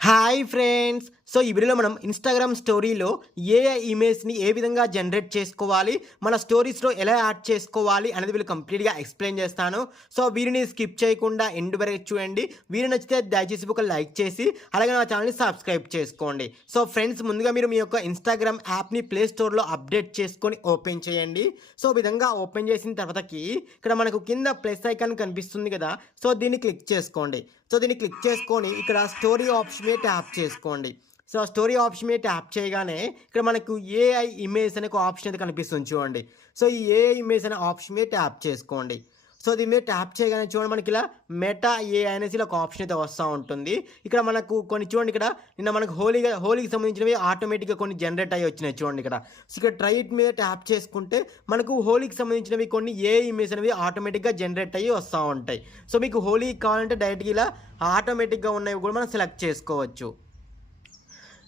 Hi friends so ఈ వీడియోలో మనం ఇన్స్టాగ్రామ్ స్టోరీలో ఏ ఇమేజ్ని ఏ విధంగా జనరేట్ చేసుకోవాలి మన స్టోరీస్లో ఎలా యాడ్ చేసుకోవాలి అనేది వీళ్ళు కంప్లీట్గా ఎక్స్ప్లెయిన్ చేస్తాను. సో వీరిని స్కిప్ చేయకుండా ఎండ్ వరకు చూడండి. వీరు నచ్చితే దయచేసి ఒక లైక్ చేసి అలాగే నా ఛానల్ని సబ్స్క్రైబ్ చేసుకోండి. సో ఫ్రెండ్స్ ముందుగా మీరు మీ యొక్క ఇన్స్టాగ్రామ్ యాప్ని ప్లే స్టోర్లో అప్డేట్ చేసుకొని ఓపెన్ చేయండి. సో విధంగా ఓపెన్ చేసిన తర్వాతకి ఇక్కడ మనకు కింద ప్లస్ ఐకాన్ కనిపిస్తుంది కదా సో దీన్ని క్లిక్ చేసుకోండి. సో దీన్ని క్లిక్ చేసుకొని ఇక్కడ స్టోరీ ఆప్షన్ మీద ట్యాప్ చేసుకోండి. సో స్టోరీ ఆప్షన్ మీద ట్యాప్ చేయగానే ఇక్కడ మనకు ఏఐ ఇమేజ్ అనే ఒక ఆప్షన్ అయితే కనిపిస్తుంది చూడండి. సో ఈ ఏఐ ఇమేజ్ అనే ఆప్షన్ మీద ట్యాప్ చేసుకోండి. సో దీని మీద ట్యాప్ చేయగానే చూడండి మనకి ఇలా మెటా ఏ అనేసి ఇలా ఒక ఆప్షన్ అయితే వస్తూ ఉంటుంది. ఇక్కడ మనకు కొన్ని చూడండి ఇక్కడ నిన్న మనకు హోలీగా హోలీకి సంబంధించినవి ఆటోమేటిక్గా కొన్ని జనరేట్ అయ్యి వచ్చినాయి చూడండి ఇక్కడ. సో ఇక్కడ ట్రైట్ మీద ట్యాప్ చేసుకుంటే మనకు హోలీకి సంబంధించినవి కొన్ని ఏ ఇమేజ్ అనేవి ఆటోమేటిక్గా జనరేట్ అయ్యి వస్తూ ఉంటాయి. సో మీకు హోలీ కావాలంటే డైరెక్ట్గా ఇలా ఆటోమేటిక్గా ఉన్నవి కూడా మనం సెలెక్ట్ చేసుకోవచ్చు.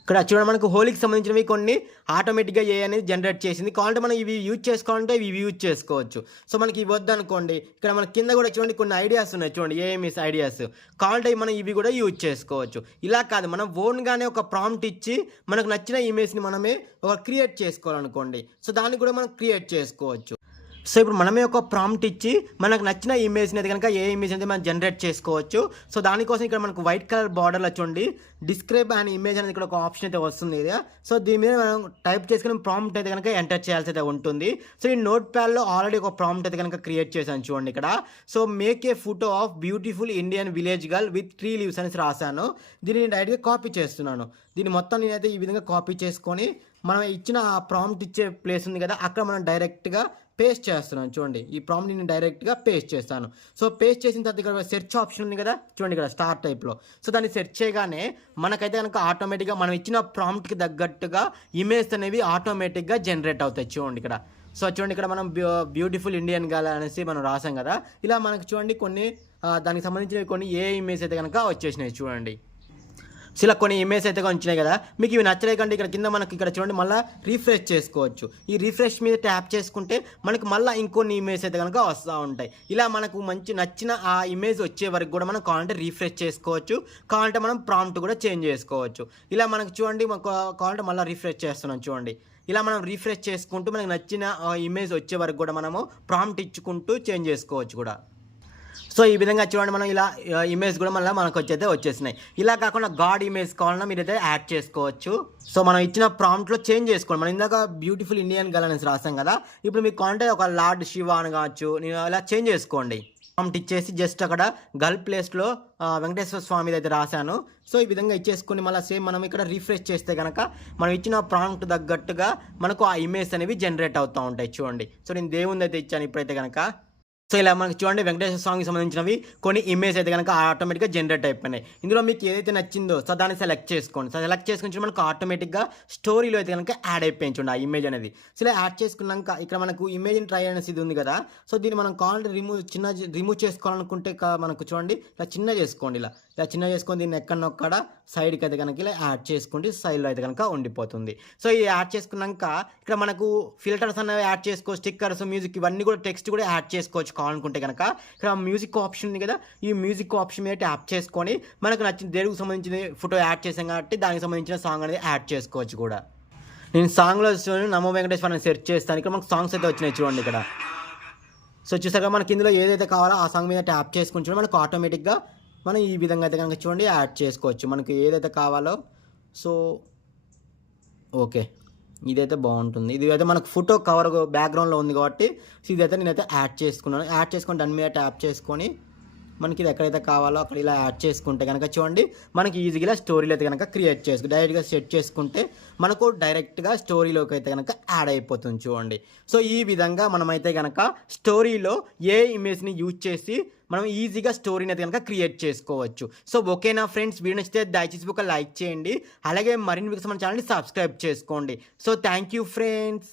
ఇక్కడ చూడండి మనకు హోలీకి సంబంధించినవి కొన్ని ఆటోమేటిక్గా ఏ అనేది జనరేట్ చేసింది. కావాలంటే మనం ఇవి యూజ్ చేసుకోవాలంటే ఇవి యూజ్ చేసుకోవచ్చు. సో మనకి ఇవి వద్దనుకోండి ఇక్కడ మన కింద కూడా చూడండి కొన్ని ఐడియాస్ ఉన్నాయి. చూడండి ఏఎంఎస్ ఐడియాస్ కావాలంటే మనం ఇవి కూడా యూజ్ చేసుకోవచ్చు. ఇలా కాదు మనం ఓన్గానే ఒక ప్రాంప్ట్ ఇచ్చి మనకు నచ్చిన ఇమేజ్ని మనమే ఒక క్రియేట్ చేసుకోవాలనుకోండి. సో దాన్ని కూడా మనం క్రియేట్ చేసుకోవచ్చు. సో ఇప్పుడు మనమే ఒక ప్రాంప్ట్ ఇచ్చి మనకు నచ్చిన ఇమేజ్ని అయితే కనుక ఏ ఇమేజ్ అయితే మనం జనరేట్ చేసుకోవచ్చు. సో దానికోసం ఇక్కడ మనకు వైట్ కలర్ బార్డర్లో చూడండి. డిస్క్రైబ్ అనే ఇమేజ్ అనేది ఇక్కడ ఒక ఆప్షన్ అయితే వస్తుంది కదా సో దీని మీద మనం టైప్ చేసుకుని ప్రాంప్ట్ అయితే కనుక ఎంటర్ చేయాల్సి అయితే ఉంటుంది. సో ఈ నోట్ ప్యాడ్లో ఆల్రెడీ ఒక ప్రాంప్ట్ అయితే కనుక క్రియేట్ చేశాను చూడండి ఇక్కడ. So make a photo of beautiful Indian village girl with three leaves అనేసి రాశాను. దీన్ని నేను డైరెక్ట్గా కాపీ చేస్తున్నాను. దీన్ని మొత్తం నేనైతే ఈ విధంగా కాపీ చేసుకొని మనం ఇచ్చిన ఆ ప్రాంప్ట్ ఇచ్చే ప్లేస్ ఉంది కదా అక్కడ మనం డైరెక్ట్గా పేస్ట్ చేస్తున్నాను చూడండి. ఈ ప్రాంప్ట్ నేను డైరెక్ట్గా పేస్ట్ చేస్తాను. సో పేస్ట్ చేసిన తర్వాత ఇక్కడ సెర్చ్ ఆప్షన్ ఉంది కదా? చూడండి ఇక్కడ స్టార్ టైప్లో. సో దాన్ని సెర్చ్ చేయగానే మనకైతే కనుక ఆటోమేటిక్గా మనం ఇచ్చిన ప్రాంప్ట్కి తగ్గట్టుగా ఇమేజ్ అనేవి ఆటోమేటిక్గా జనరేట్ అవుతాయి చూడండి ఇక్కడ. సో చూడండి ఇక్కడ మనం బ్యూటిఫుల్ ఇండియన్ గర్ల్ అనేసి మనం రాసాం కదా? ఇలా మనకు చూడండి కొన్ని దానికి సంబంధించినవి కొన్ని ఏ ఇమేజ్ అయితే కనుక వచ్చేసినాయి చూడండి. ఇలా కొన్ని ఇమేజ్ అయితే వచ్చినాయి కదా. మీకు ఇవి నచ్చలేకంటే ఇక్కడ కింద మనకి ఇక్కడ చూడండి మళ్ళీ రీఫ్రెష్ చేసుకోవచ్చు. ఈ రీఫ్రెష్ మీద ట్యాప్ చేసుకుంటే మనకు మళ్ళీ ఇంకొన్ని ఇమేజ్ అయితే కనుక వస్తూ ఉంటాయి. ఇలా మనకు మంచి నచ్చిన ఆ ఇమేజ్ వచ్చే వరకు కూడా మనం కావాలంటే రీఫ్రెష్ చేసుకోవచ్చు. కావాలంటే మనం ప్రాంప్ట్ కూడా చేంజ్ చేసుకోవచ్చు. ఇలా మనకు చూడండి కావాలంటే మళ్ళీ రీఫ్రెష్ చేస్తున్నాం చూడండి. ఇలా మనం రీఫ్రెష్ చేసుకుంటూ మనకు నచ్చిన ఇమేజ్ వచ్చే వరకు కూడా మనము ప్రాంప్ట్ ఇచ్చుకుంటూ చేంజ్ చేసుకోవచ్చు కూడా. సో ఈ విధంగా చూడండి మనం ఇలా ఇమేజ్ కూడా మళ్ళీ మనకు వచ్చేదే వచ్చేసినాయి. ఇలా కాకుండా గాడ్ ఇమేజ్ కావాలన్నా మీరైతే యాడ్ చేసుకోవచ్చు. సో మనం ఇచ్చిన ప్రాంప్ట్లో చేంజ్ చేసుకోండి. మనం ఇందాక బ్యూటిఫుల్ ఇండియన్ గర్ల్ అనేసి రాసాం కదా ఇప్పుడు మీకు కావాలంటే ఒక లార్డ్ శివ అని కావచ్చు నేను ఇలా చేంజ్ చేసుకోండి. ప్రాంప్ట్ ఇచ్చేసి జస్ట్ అక్కడ గర్ల్ ప్లేస్లో వెంకటేశ్వర స్వామిది అయితే రాశాను. సో ఈ విధంగా ఇచ్చేసుకుని మళ్ళీ సేమ్ మనం ఇక్కడ రీఫ్రెష్ చేస్తే కనుక మనం ఇచ్చిన ప్రాంప్ట్ తగ్గట్టుగా మనకు ఆ ఇమేజ్ అనేవి జనరేట్ అవుతూ ఉంటాయి చూడండి. సో నేను దేవుంది అయితే ఇచ్చాను ఇప్పుడైతే కనుక సో ఇలా మనకి చూడండి వెంకటేశ్వర స్వామికి సంబంధించినవి కొన్ని ఇమేజ్ అయితే కనుక ఆటోమేటిక్గా జనరేట్ అయిపోయినాయి. ఇందులో మీకు ఏదైతే నచ్చిందో సో దాన్ని సెలెక్ట్ చేసుకోండి. సో సెలెక్ట్ చేసుకుని మనకు ఆటోమేటిక్గా స్టోరీలో అయితే కనుక యాడ్ అయిపోయింది చూడండి ఆ ఇమేజ్ అనేది. సో ఇలా యాడ్ చేసుకున్నాక ఇక్కడ మనకు ఇమేజ్ ట్రై అనేసి ఇది ఉంది కదా సో దీన్ని మనం కావాలంటే రిమూవ్ చిన్న రిమూవ్ చేసుకోవాలనుకుంటే మనకు చూడండి ఇలా చిన్న చేసుకోండి ఇలా. ఇలా చిన్న చేసుకొని దీన్ని ఎక్కడనొక్కడ సైడ్కి అయితే కనుక ఇలా యాడ్ చేసుకోండి సైడ్లో అయితే కనుక ఉండిపోతుంది. సో ఇది యాడ్ చేసుకున్నాక ఇక్కడ మనకు ఫిల్టర్స్ అనేవి యాడ్ చేసుకో స్టిక్కర్స్ మ్యూజిక్ ఇవన్నీ కూడా టెక్స్ట్ కూడా యాడ్ చేసుకోవచ్చు. కావాలనుకుంటే కనుక ఇక్కడ మ్యూజిక్ ఆప్షన్ ఉంది కదా ఈ మ్యూజిక్ ఆప్షన్ మీద ట్యాప్ చేసుకొని మనకు నచ్చిన దేవుడికి సంబంధించిన ఫోటో యాడ్ చేసాం కాబట్టి దానికి సంబంధించిన సాంగ్ అనేది యాడ్ చేసుకోవచ్చు కూడా. నేను సాంగ్లో చూడండి నమో వెంకటేశ్వర సెర్చ్ చేస్తాను. ఇక్కడ మనకు సాంగ్స్ అయితే వచ్చినాయి చూడండి ఇక్కడ. సో చూసాక మనకి ఇందులో ఏదైతే కావాలో ఆ సాంగ్ మీద ట్యాప్ చేసుకుని చూడండి మనకు ఆటోమేటిక్గా మనం ఈ విధంగా అయితే కనుక చూడండి యాడ్ చేసుకోవచ్చు. మనకి ఏదైతే కావాలో సో ఓకే ఇదైతే బాగుంటుంది. ఇది అయితే మనకు ఫోటో కవర్ బ్యాక్గ్రౌండ్లో ఉంది కాబట్టి ఇదైతే నేనైతే యాడ్ చేసుకున్నాను. యాడ్ చేసుకొని దాని మీద ట్యాప్ చేసుకొని మనకి ఇది ఎక్కడైతే కావాలో అక్కడ ఇలా యాడ్ చేసుకుంటే కనుక చూడండి మనకి ఈజీగా స్టోరీలో అయితే కనుక క్రియేట్ చేసుకు డైరెక్ట్గా సెట్ చేసుకుంటే మనకు డైరెక్ట్గా స్టోరీలోకి అయితే కనుక యాడ్ అయిపోతుంది చూడండి. సో ఈ విధంగా మనమైతే కనుక స్టోరీలో ఏ ఇమేజ్ని యూజ్ చేసి మనం ఈజీగా స్టోరీని అయితే కనుక క్రియేట్ చేసుకోవచ్చు. సో ఓకేనా ఫ్రెండ్స్ వీడియో నచ్చితే దయచేసి ఒక లైక్ చేయండి. అలాగే మరిన్ని వీడియోస్ మన ఛానల్ని సబ్స్క్రైబ్ చేసుకోండి. So thank you friends